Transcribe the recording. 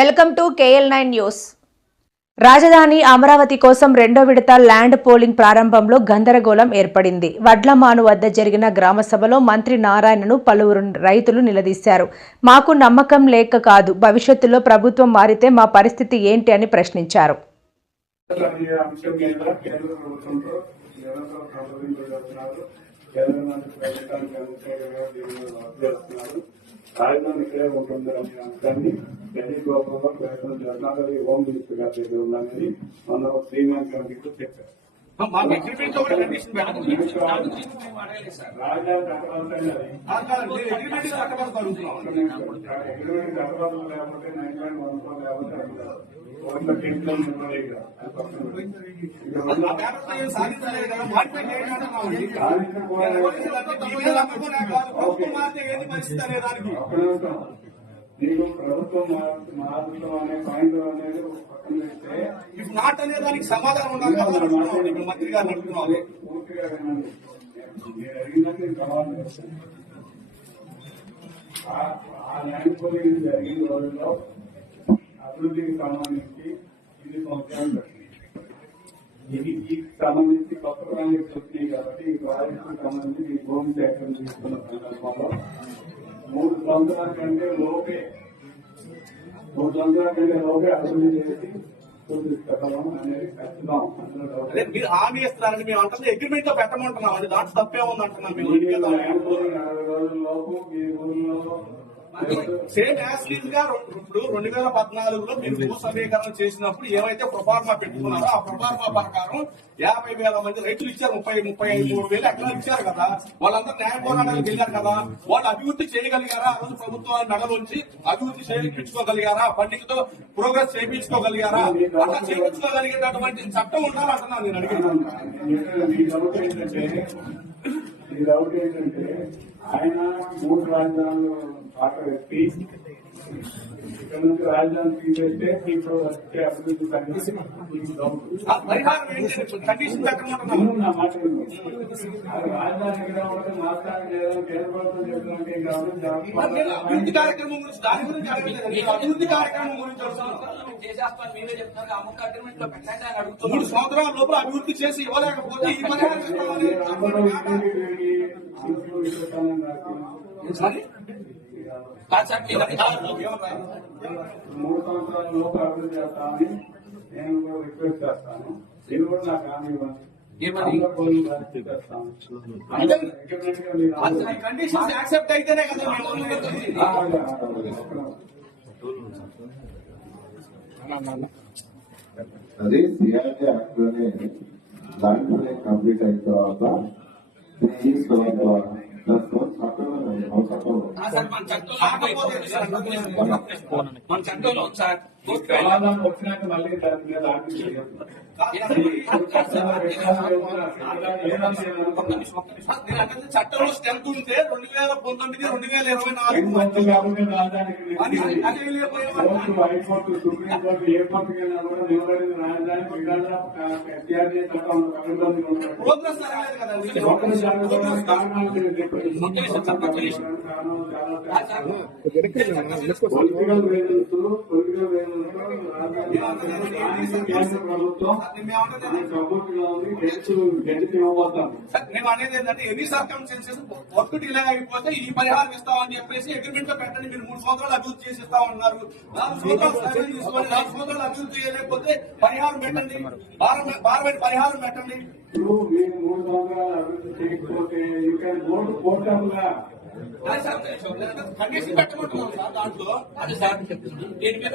Welcome to KL9 news. రాజధాని అమరావతి కోసం రెండో విడత ల్యాండ్ పోలింగ్ ప్రారంభంలో గందరగోళం ఏర్పడింది. వడ్లమాను వద్ద జరిగిన గ్రామ సభలో మంత్రి నారాయణను పలువురు రైతులు నిలదీశారు. మాకు నమ్మకం లేక కాదు, భవిష్యత్తులో ప్రభుత్వం మారితే మా పరిస్థితి ఏంటి అని ప్రశ్నించారు. రాజధాని ఇక్కడే ఉంటుంది అనే అంశాన్ని ఢిల్లీ గోపాల్లో ప్రయత్నం చేస్తున్నారు. హోమ్ మినిస్టర్ గారి దగ్గర ఉందని మన శ్రీమాన్ గారికి చెప్పారు. రాజధాని కట్టబాధలు లేకపోతే నైలాండ్ వంశం లేకపోతే నీకు ప్రభుత్వం మారుతాం అనే పాయింట్ అనేది నాట్ అనే దానికి సమాధానం ఉండాలి కదా మంత్రి గారు అంటున్నారు. పూర్తిగా వినండి, మీరు అడిగినట్టు సమాధానం చేస్తాను. ఆ ల్యాండ్ పోలింగ్ జరిగిన రోజుల్లో అభివృద్ధికి సంబంధించి ఇది సంవత్సరాలు పెట్టింది. దీనికి సంబంధించి కొత్త ప్రణాళికలు వచ్చినాయి కాబట్టి ఈ ప్రాజెక్టుకు సంబంధించి ఈ భూమి సేకరణ తీసుకున్న సందర్భంలో 3 సంవత్సరాల కంటే లోపే అభివృద్ధి చేసి పూర్తి పెట్టడం అనేది ఖచ్చితం. మీరు హామీ ఇస్తున్నారని మేము అంటే అగ్రిమెంట్ లో పెట్టమంటున్నాం. అది దాంట్లో తప్పే ఉంది అంటున్నాం. 60 రోజుల్లోపు ఈ ఊళ్ళో సేమ్ యాజ్ గా ఇప్పుడు 2014లో మీరు భూ సమీకరణ చేసినప్పుడు ఏవైతే ప్రొఫార్మా పెట్టుకున్నారో ఆ ప్రొఫార్మా ప్రకారం 50,000 మంది రైతులు ఇచ్చారు. 33,000 ఎకరాలు ఇచ్చారు కదా. వాళ్ళందరూ న్యాయ పోరాటాలకు వెళ్ళారు కదా. వాళ్ళు అభివృద్ధి చేయగలిగారా? ఆ రోజు ప్రభుత్వాన్ని మెడలోంచి అభివృద్ధి చేయించుకోగలిగారా? పండితులతో ప్రోగ్రెస్ చేయించుకోగలిగారా? అట్లా చేయించుకోగలిగేటటువంటి చట్టం ఉండాలంటున్నాను నేను అడిగాను. ఆయన 3 రాజధానులు పాట పెట్టి ఇక్కడ నుంచి రాజధాని తీసేస్తే ఇప్పుడు వచ్చే అభివృద్ధి కండిషన్ నా మాట రాజధాని ఎక్కడ ఉండదు, రాష్ట్రానికి లేదని కేంద్ర ప్రభుత్వం చెప్తున్నట్టు అభివృద్ధి కార్యక్రమం గురించి దాని గురించి అభివృద్ధి కార్యక్రమం గురించి 3 సంవత్సరాల లోపల అభివృద్ధి చేసి ఇవ్వలేకపోతే ఈ పరిహారం 3 సంవత్సరాల లోపు అభివృద్ధి చేస్తామని నేను కూడా రిక్వెస్ట్ చేస్తాను. నేను కూడా నాకు హామీ ఇవ్వండి. కండిషన్స్ యాక్సెప్ట్ అయితేనే కదా. అది సిఆర్టీ యాక్ట్ లోనే దాంట్లోనే కంప్లీట్ అయిన తర్వాత వచ్చినాక మళ్ళీ చట్టంలో స్ట్రెంత్ ఉంటే 2019, 2020 హైకోర్టు, సుప్రీంకోర్టు ఏ కోర్టుకి వెళ్ళినా కూడా నిలబడింది రాజధాని ప్రోగ్రెస్ జరగలేదు కదా. పొలిటికల్ రీజన్స్ కేంద్ర ప్రభుత్వం సపోర్ట్ గా ఉంది. గెలిచి ఇవ్వబోతాం. మేము అనేది ఏంటంటే ఎన్ని సర్కమ్స్టెన్సెస్ వర్క్ డిలే అయిపోతే ఈ పరిహారం ఇస్తామని చెప్పేసి అగ్రిమెంట్ లో పెట్టండి. మీరు 3 సంవత్సరాలు అభివృద్ధి చేసి ఇస్తామన్నారు. 4 సంవత్సరాలు తీసుకోండి. 4 సంవత్సరాలు అభివృద్ధి చేయలేకపోతే పరిహారం పెట్టండి. పరిహారం పెట్టండి. మీరు 3 సంవత్సరాలు అభివృద్ధి చేయకపోతే you can go to court. Condition పెట్టమంటున్నాం సార్. దాంట్లో అది సార్ దీని మీద